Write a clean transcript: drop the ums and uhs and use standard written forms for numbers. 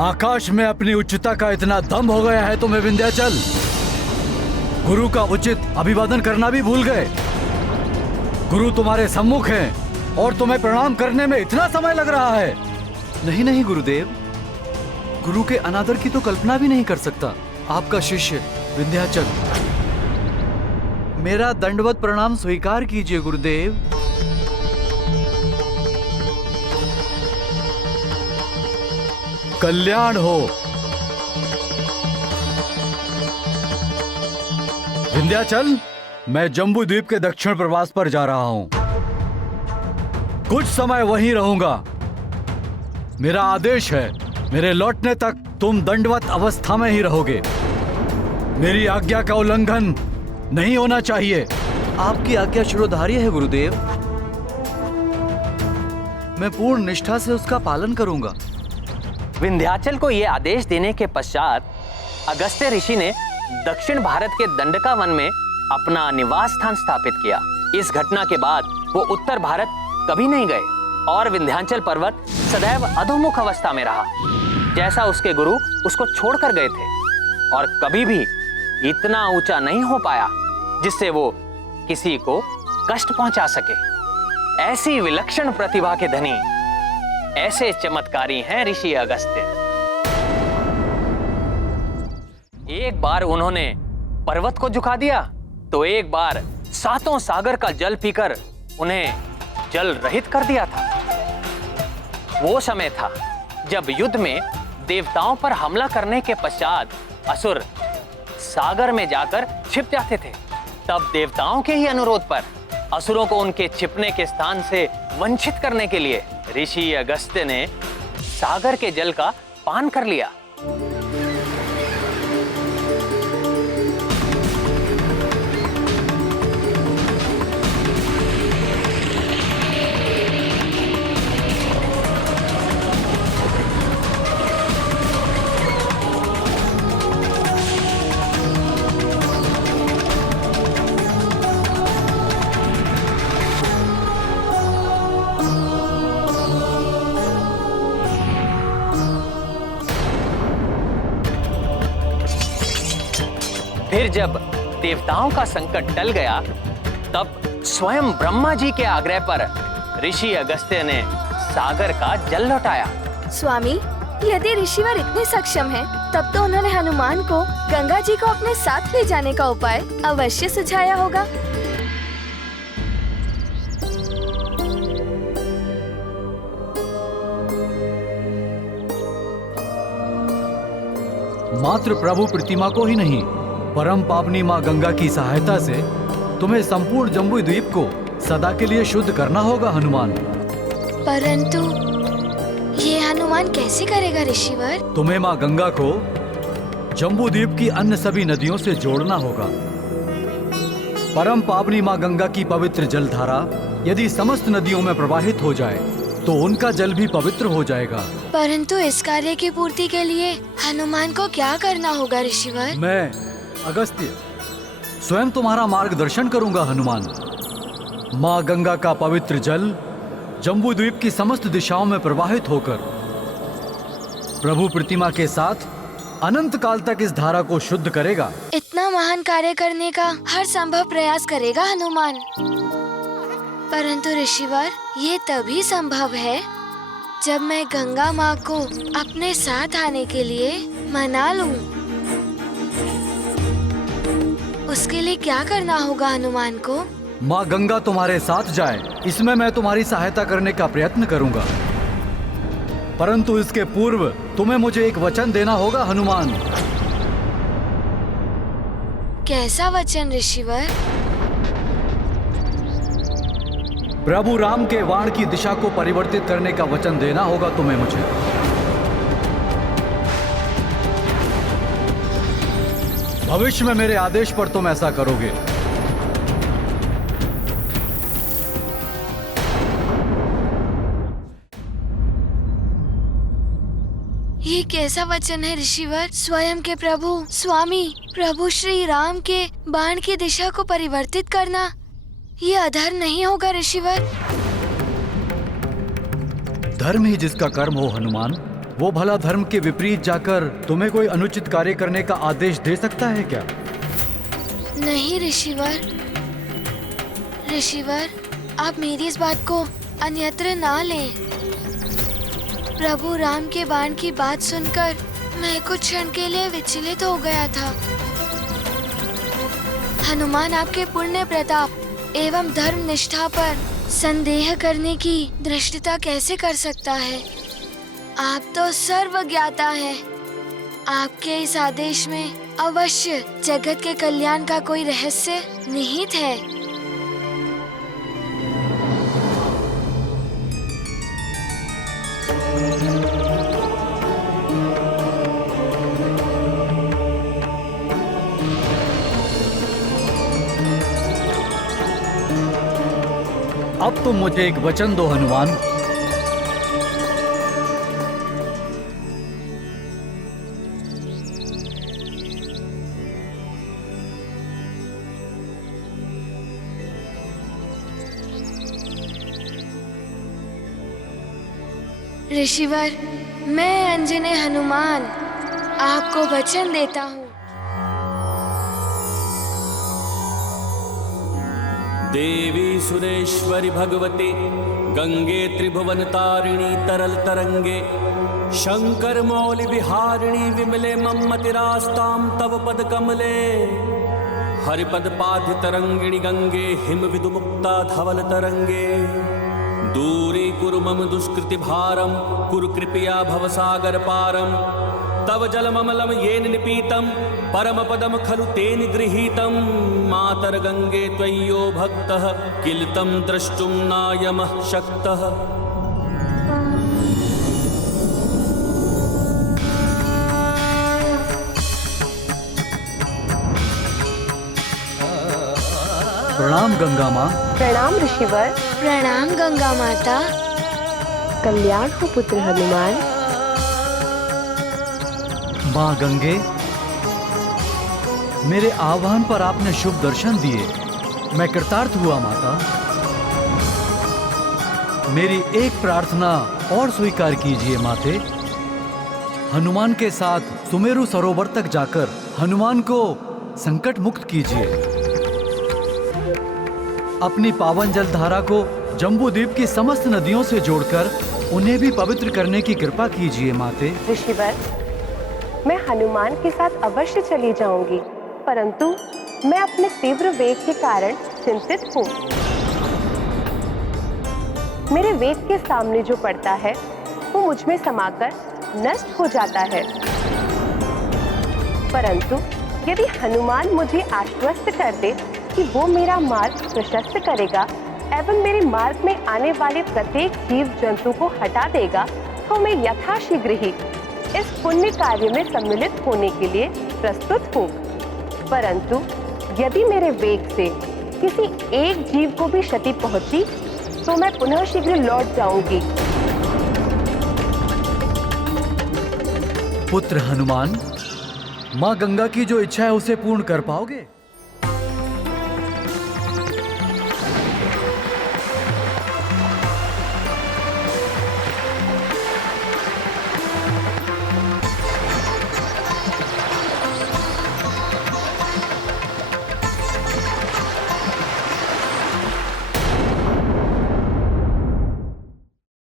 आकाश में अपनी उच्चता का इतना दम हो गया है तुम्हें विंध्याचल। गुरु का उचित अभिवादन करना भी भूल गए। गुरु तुम्हारे सम्मुख हैं और तुम्हें प्रणाम करने में इतना समय लग रहा है। नहीं नहीं गुरुदेव, गुरु के अनादर की तो कल्पना भी नहीं कर सकता। आपका शिष्य विंध्याचल। मेरा दंडवत प्रणाम स्वीकार कीजिए गुरुदेव। कल्याण हो। विंध्याचल, मैं जम्बू द्वीप के दक्षिण प्रवास पर जा रहा हूं। कुछ समय वहीं रहूंगा। मेरा आदेश है, मेरे लौटने तक तुम दंडवत अवस्था में ही रहोगे। मेरी आज्ञा का उल्लंघन नहीं होना चाहिए। आपकी आज्ञा शिरोधार्य है गुरुदेव। मैं पूर्ण निष्ठा से उसका पालन करूंगा। विंध्याचल को यह आदेश देने के पश्चात अगस्त्य ऋषि ने दक्षिण भारत के दंडका वन में अपना निवास स्थान स्थापित किया। इस घटना के बाद वो उत्तर भारत कभी नहीं गए और विंध्याचल पर्वत सदैव अधोमुख अवस्था में रहा, जैसा उसके गुरु उसको छोड़कर गए थे, और कभी भी इतना ऊंचा नहीं हो पाया जिससे वो किसी को कष्ट पहुंचा सके। ऐसी विलक्षण प्रतिभा के धनी, ऐसे चमत्कारी हैं ऋषि अगस्त्य। एक बार उन्होंने पर्वत को झुका दिया, तो एक बार सातों सागर का जल पीकर उन्हें जल रहित कर दिया था। वो समय था जब युद्ध में देवताओं पर हमला करने के पश्चात असुर सागर में जाकर छिप जाते थे। तब देवताओं के ही अनुरोध पर असुरों को उनके छिपने के स्थान से वंचित करने के लिए ऋषि अगस्त्य ने सागर के जल का पान कर लिया। फिर जब देवताओं का संकट टल गया, तब स्वयं ब्रह्मा जी के आग्रह पर ऋषि अगस्त्य ने सागर का जल लौटाया। स्वामी, यदि ऋषिवर इतने सक्षम हैं, तब तो उन्होंने हनुमान को गंगा जी को अपने साथ ले जाने का उपाय अवश्य सुझाया होगा। मात्र प्रभु प्रतिमा को ही नहीं, परम पावनी माँ गंगा की सहायता से तुम्हें संपूर्ण जम्बू द्वीप को सदा के लिए शुद्ध करना होगा हनुमान। परंतु ये हनुमान कैसे करेगा ऋषिवर? तुम्हें माँ गंगा को जम्बू द्वीप की अन्य सभी नदियों से जोड़ना होगा। परम पावनी माँ गंगा की पवित्र जलधारा यदि समस्त नदियों में प्रवाहित हो जाए तो उनका जल भी पवित्र हो जाएगा। परंतु इस कार्य की पूर्ति के लिए हनुमान को क्या करना होगा ऋषिवर? मैं अगस्त्य स्वयं तुम्हारा मार्गदर्शन करूंगा हनुमान। माँ गंगा का पवित्र जल जम्बू द्वीप की समस्त दिशाओं में प्रवाहित होकर प्रभु प्रतिमा के साथ अनंत काल तक इस धारा को शुद्ध करेगा। इतना महान कार्य करने का हर संभव प्रयास करेगा हनुमान। परंतु ऋषिवर, ये तभी संभव है जब मैं गंगा माँ को अपने साथ आने के लिए मना लूं। उसके लिए क्या करना होगा हनुमान को? माँ गंगा तुम्हारे साथ जाए, इसमें मैं तुम्हारी सहायता करने का प्रयत्न करूंगा। परंतु इसके पूर्व तुम्हें मुझे एक वचन देना होगा हनुमान। कैसा वचन ऋषिवर? प्रभु राम के बाण की दिशा को परिवर्तित करने का वचन देना होगा तुम्हें मुझे। भविष्य में मेरे आदेश पर तुम ऐसा करोगे। ये कैसा वचन है ऋषिवर? स्वयं के प्रभु स्वामी प्रभु श्री राम के बाण की दिशा को परिवर्तित करना, ये अधर्म नहीं होगा ऋषिवर? धर्म ही जिसका कर्म हो हनुमान, वो भला धर्म के विपरीत जाकर तुम्हें कोई अनुचित कार्य करने का आदेश दे सकता है क्या? नहीं ऋषिवर, ऋषिवर, आप मेरी इस बात को अन्यत्र ना लें। प्रभु राम के बाण की बात सुनकर मैं कुछ क्षण के लिए विचलित हो गया था। हनुमान आपके पुण्य प्रताप एवं धर्म निष्ठा पर संदेह करने की धृष्टता कैसे कर सकता है? आप तो सर्वज्ञाता हैं। आपके इस आदेश में अवश्य जगत के कल्याण का कोई रहस्य निहित है। अब तुम मुझे एक वचन दो हनुमान। ऋषिवर, मैं अंजने हनुमान आपको वचन देता हूँ। देवी सुरेश्वरी भगवती गंगे त्रिभुवन तारिणी तरल तरंगे शंकर मौलि विहारिणी विमले मम्मतिरास्तां तव पद कमले हरिपद पाधि तरंगिणी गंगे हिम विदुमुक्ता धवल तरंगे दूरी कुरु मम दुष्कृति भारम कुरु कृपया भवसागर पारम तव जलममलं येन निपीतं परमपदं खलु तेन गृहीतं मातर गंगे त्वय्यो भक्तः किल तं द्रष्टुं नायमः शक्तः। प्रणाम गंगा माँ। प्रणाम ऋषिवर। प्रणाम गंगा माता। कल्याण हो पुत्र हनुमान। माँ गंगे, मेरे आह्वान पर आपने शुभ दर्शन दिए, मैं कृतार्थ हुआ माता। मेरी एक प्रार्थना और स्वीकार कीजिए माते। हनुमान के साथ सुमेरु सरोवर तक जाकर हनुमान को संकट मुक्त कीजिए। अपनी पावन जल धारा को जम्बूद्वीप की समस्त नदियों से जोड़कर उन्हें भी पवित्र करने की कृपा कीजिए माते। ऋषिवर, मैं हनुमान के साथ अवश्य चली जाऊंगी, परंतु मैं अपने तीव्र वेग के कारण चिंतित हूँ। मेरे वेग के सामने जो पड़ता है वो मुझ में समाकर नष्ट हो जाता है, परंतु यदि हनुमान मुझे आश्वस्त कर दे कि वो मेरा मार्ग प्रशस्त करेगा एवं मेरे मार्ग में आने वाले प्रत्येक जीव जंतु को हटा देगा, तो मैं यथाशीघ्र ही इस पुण्य कार्य में सम्मिलित होने के लिए प्रस्तुत हूँ। परंतु यदि मेरे वेग से किसी एक जीव को भी क्षति पहुंची तो मैं पुनः शीघ्र लौट जाऊंगी। पुत्र हनुमान, माँ गंगा की जो इच्छा है उसे पूर्ण कर पाओगे?